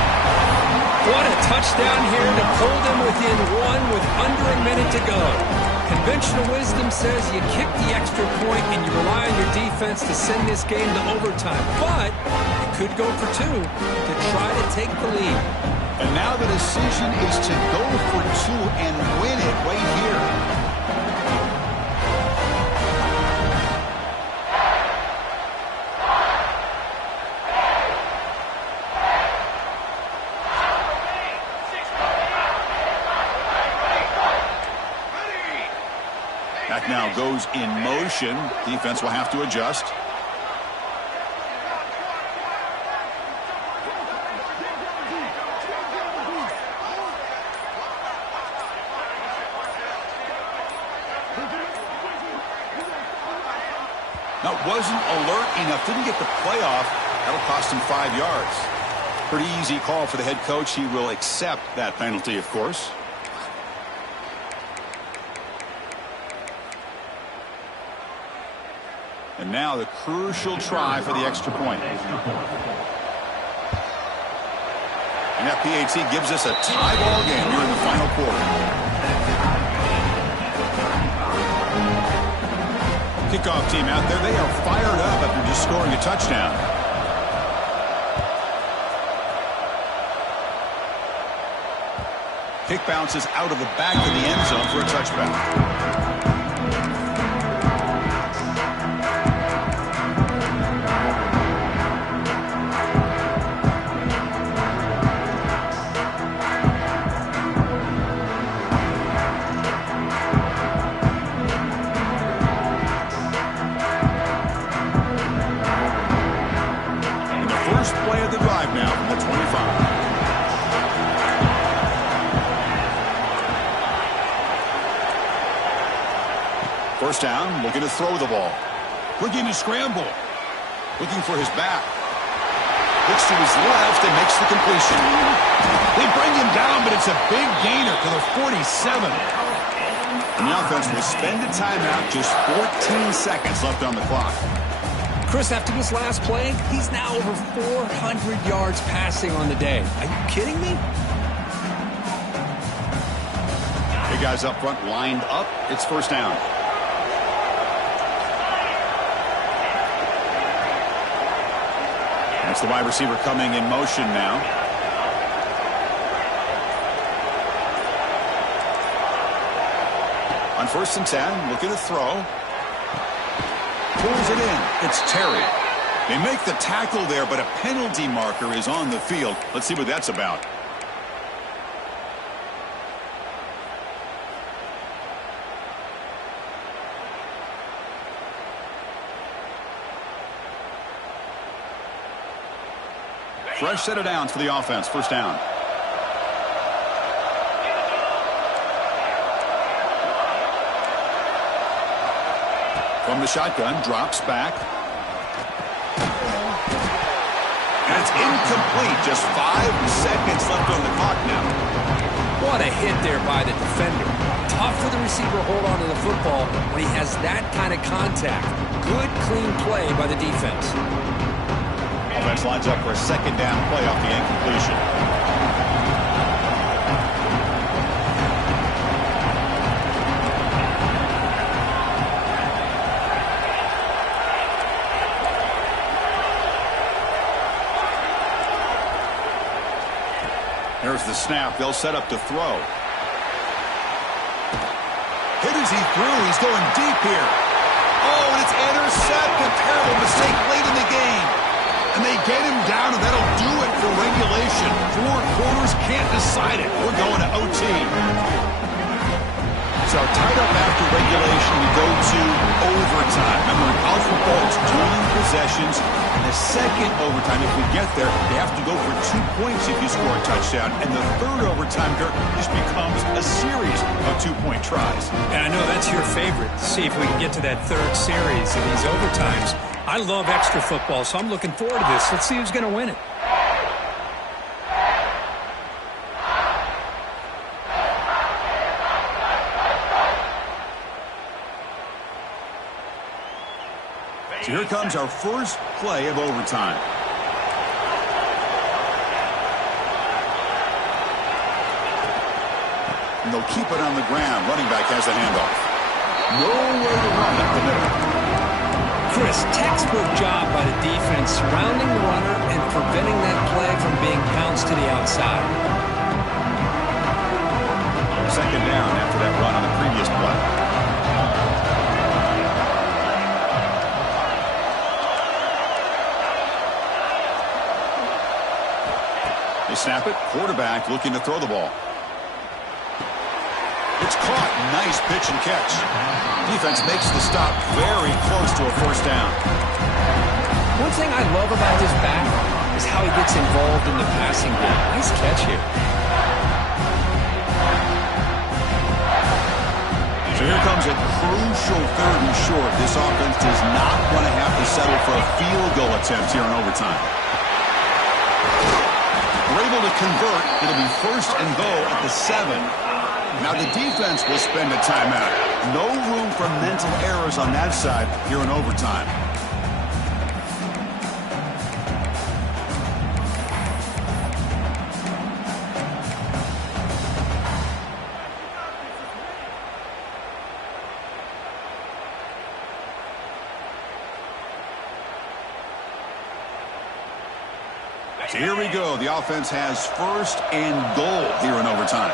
What a touchdown here to pull them within one with under a minute to go. Conventional wisdom says you kick the extra point and you rely on your defense to send this game to overtime. But you could go for two to try to take the lead. And now the decision is to go for two and win it right here. Now goes in motion. Defense will have to adjust. Now wasn't alert enough. Didn't get the play off. That'll cost him 5 yards. Pretty easy call for the head coach. He will accept that penalty, of course. And now the crucial try for the extra point. And that PAT gives us a tie ball game here in the final quarter. Kickoff team out there, they are fired up after just scoring a touchdown. Kick bounces out of the back of the end zone for a touchback. First down, looking to throw the ball. Looking to scramble. Looking for his back. Looks to his left and makes the completion. They bring him down, but it's a big gainer to the 47. And the offense will spend a timeout, just 14 seconds left on the clock. Chris, after this last play, he's now over 400 yards passing on the day. Are you kidding me? Big guys up front lined up. It's first down. That's the wide receiver coming in motion now. On 1st and 10, looking to throw. Pulls it in. It's Terry. They make the tackle there, but a penalty marker is on the field. Let's see what that's about. Fresh set of downs for the offense. First down. From the shotgun, drops back. And it's incomplete. Just 5 seconds left on the clock now. What a hit there by the defender. Tough for the receiver to hold on to the football when he has that kind of contact. Good, clean play by the defense. Offense lines up for a second down play off the incompletion. There's the snap. They'll set up to throw. Hit as he threw. He's going deep here. Oh, and it's intercepted. Terrible mistake late in the game. And they get him down, and that'll do it for regulation. 4 quarters, can't decide it. We're going to OT. So tied up after regulation, we go to overtime. Remember, in college football, it's 2 possessions. In the second overtime, if we get there, they have to go for 2 points if you score a touchdown. And the third overtime, Dirk, just becomes a series of 2-point tries. And I know that's your favorite. See if we can get to that third series of these overtimes. I love extra football, so I'm looking forward to this. Let's see who's going to win it. So here comes our first play of overtime. And they'll keep it on the ground. Running back has the handoff. Nowhere to run up the middle. Chris, textbook job by the defense surrounding the runner and preventing that play from being bounced to the outside. Second down after that run on the previous play. They snap it. Quarterback looking to throw the ball. It's caught. Nice pitch and catch. Defense makes the stop very close to a first down. One thing I love about this back is how he gets involved in the passing game. Nice catch here. So here comes a crucial 3rd and short. This offense does not want to have to settle for a field goal attempt here in overtime. We're able to convert. It'll be 1st and goal at the 7. Now the defense will spend a timeout. No room for mental errors on that side here in overtime. So here we go. The offense has 1st and goal here in overtime.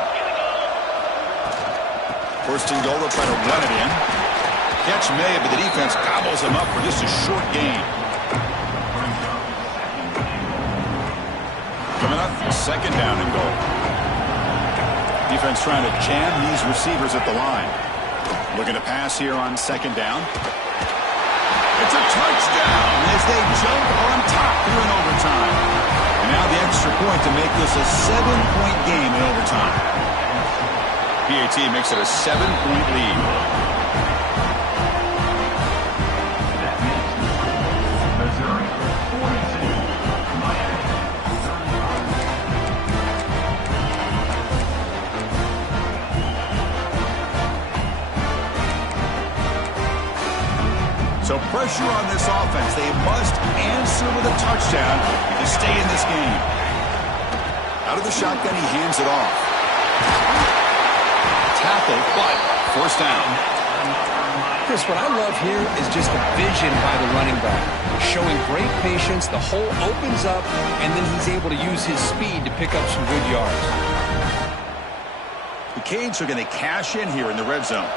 1st and goal, they'll try to run it in. Catch made, but the defense gobbles them up for just a short gain. Coming up, 2nd down and goal. Defense trying to jam these receivers at the line. Looking to pass here on 2nd down. It's a touchdown as they jump on top here in overtime. And now the extra point to make this a 7-point game in overtime. PAT makes it a 7-point lead. Missouri 42, Miami 35. So pressure on this offense. They must answer with a touchdown to stay in this game. Out of the shotgun, he hands it off. Tackle, but 1st down. Chris, what I love here is just the vision by the running back. Showing great patience, the hole opens up, and then he's able to use his speed to pick up some good yards. The Canes are going to cash in here in the red zone.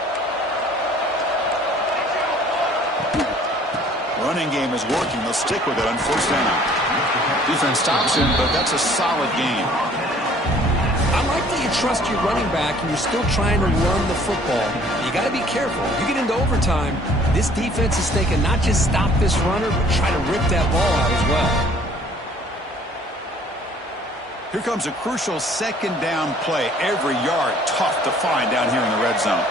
Running game is working. They'll stick with it on 1st down. Defense stops him, but that's a solid game. I like that you trust your running back and you're still trying to run the football. You got to be careful. You get into overtime, this defense is thinking not just stop this runner, but try to rip that ball out as well. Here comes a crucial 2nd down play. Every yard tough to find down here in the red zone.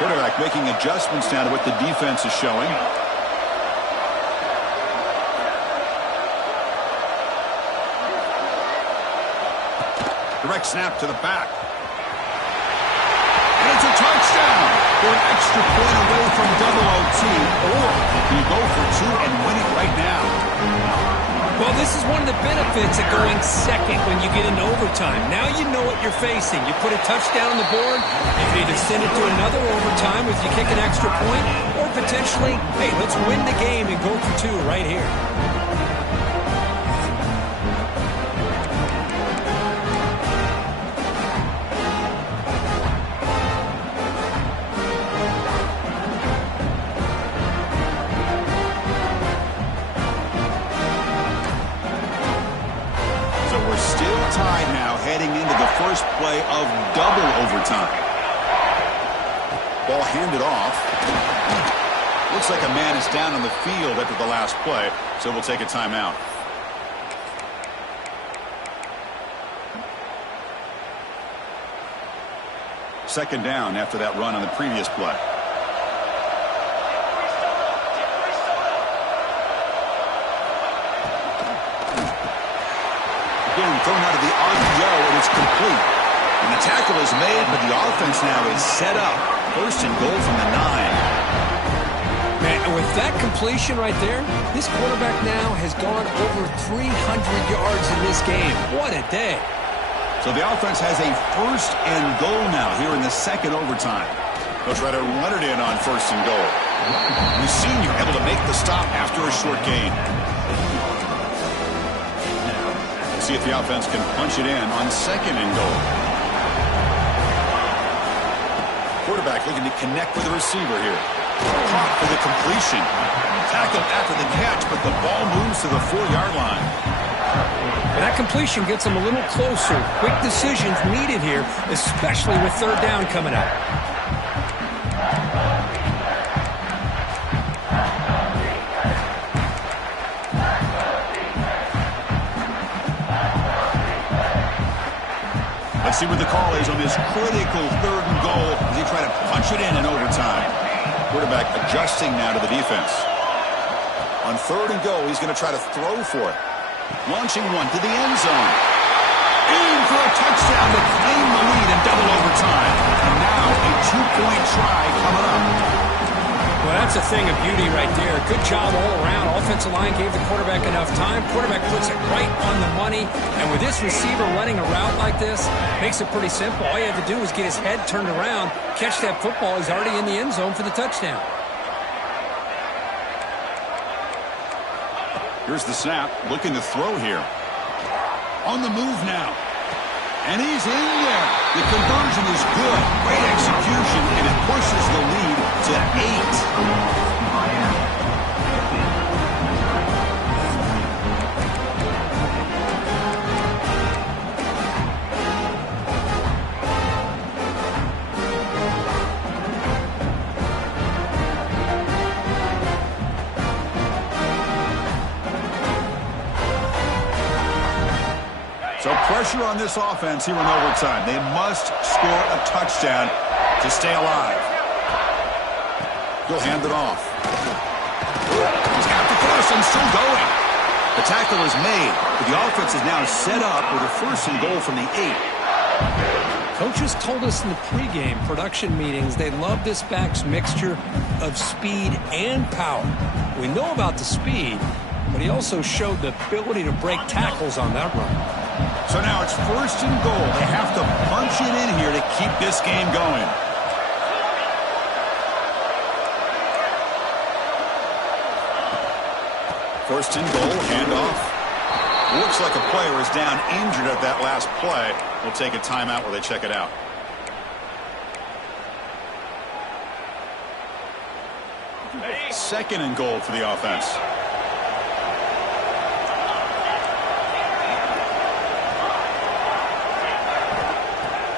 Quarterback making adjustments down to what the defense is showing. direct snap to the back. And it's a touchdown. They're an extra point away from double OT, or you go for two and win it right now. Well, this is one of the benefits of going second when you get into overtime. Now you know what you're facing. You put a touchdown on the board, you can either send it to another overtime if you kick an extra point, or potentially, hey, let's win the game and go for two right here. Tied now, heading into the first play of double overtime. Ball handed off. Looks like a man is down on the field after the last play, so we'll take a timeout. Second down after that run on the previous play. Thrown out of the RPO, and it's complete. And the tackle is made, but the offense now is set up. First and goal from the 9. Man, with that completion right there, this quarterback now has gone over 300 yards in this game. What a day. So the offense has a first and goal now here in the second overtime. They'll try to run it in on first and goal. The senior able to make the stop after a short gain. See if the offense can punch it in on second and goal. Quarterback looking to connect with the receiver here. Caught for the completion. Tackled after the catch, but the ball moves to the 4-yard line. That completion gets them a little closer. Quick decisions needed here, especially with third down coming up. Let's see what the call is on this critical third and goal as he tries to punch it in overtime. Quarterback adjusting now to the defense. On third and goal, he's going to try to throw for it. Launching one to the end zone. In for a touchdown to claim the lead in double overtime. And now a two-point try coming up. Well, that's a thing of beauty right there. Good job all around. Offensive line gave the quarterback enough time. Quarterback puts it right on the money. And with this receiver running a route like this, makes it pretty simple. All you have to do is get his head turned around, catch that football. He's already in the end zone for the touchdown. Here's the snap. Looking to throw here. On the move now. And he's in there. The conversion is good. Great execution, and it pushes the lead to 8. So pressure on this offense here in overtime. They must score a touchdown to stay alive. He'll hand it off. He's got the first and still going. The tackle is made, but the offense is now set up with a first and goal from the 8. Coaches told us in the pregame production meetings they love this back's mixture of speed and power. We know about the speed, but he also showed the ability to break tackles on that run. So now it's first and goal. They have to punch it in here to keep this game going. First and goal, handoff. Looks like a player is down injured at that last play. We'll take a timeout while they check it out. Second and goal for the offense.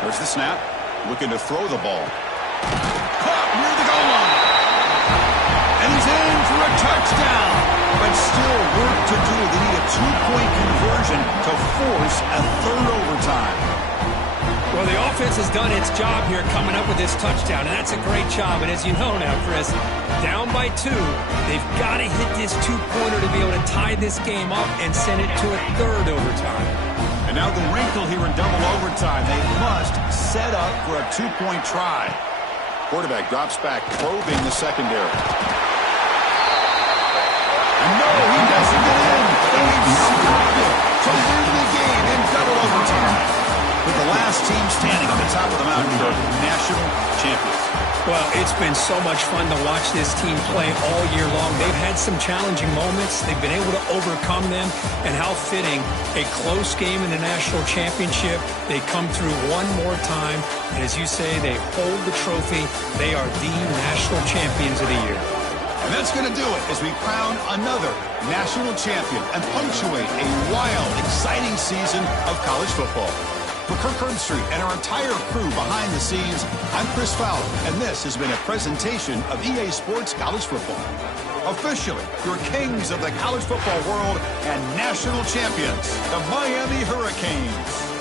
There's the snap. Looking to throw the ball. Caught near the goal line. And he's in for a touchdown. But still work to do. They need a two-point conversion to force a third overtime. Well, the offense has done its job here coming up with this touchdown, and that's a great job. And as you know now, Chris, down by 2, they've got to hit this two-pointer to be able to tie this game up and send it to a third overtime. And now the wrinkle here in double overtime. They must set up for a two-point try. Quarterback drops back, probing the secondary. And no, he doesn't get in. And we've stopped it to win the game in double overtime. With the last team standing on the top of the mountain, the national champions. Well, it's been so much fun to watch this team play all year long. They've had some challenging moments. They've been able to overcome them. And how fitting, a close game in the national championship. They come through one more time. And as you say, they hold the trophy. They are the national champions of the year. And that's going to do it as we crown another national champion and punctuate a wild, exciting season of college football. For Kirk Herbstreit and our entire crew behind the scenes, I'm Chris Fowler, and this has been a presentation of EA Sports College Football. Officially, your kings of the college football world and national champions, the Miami Hurricanes.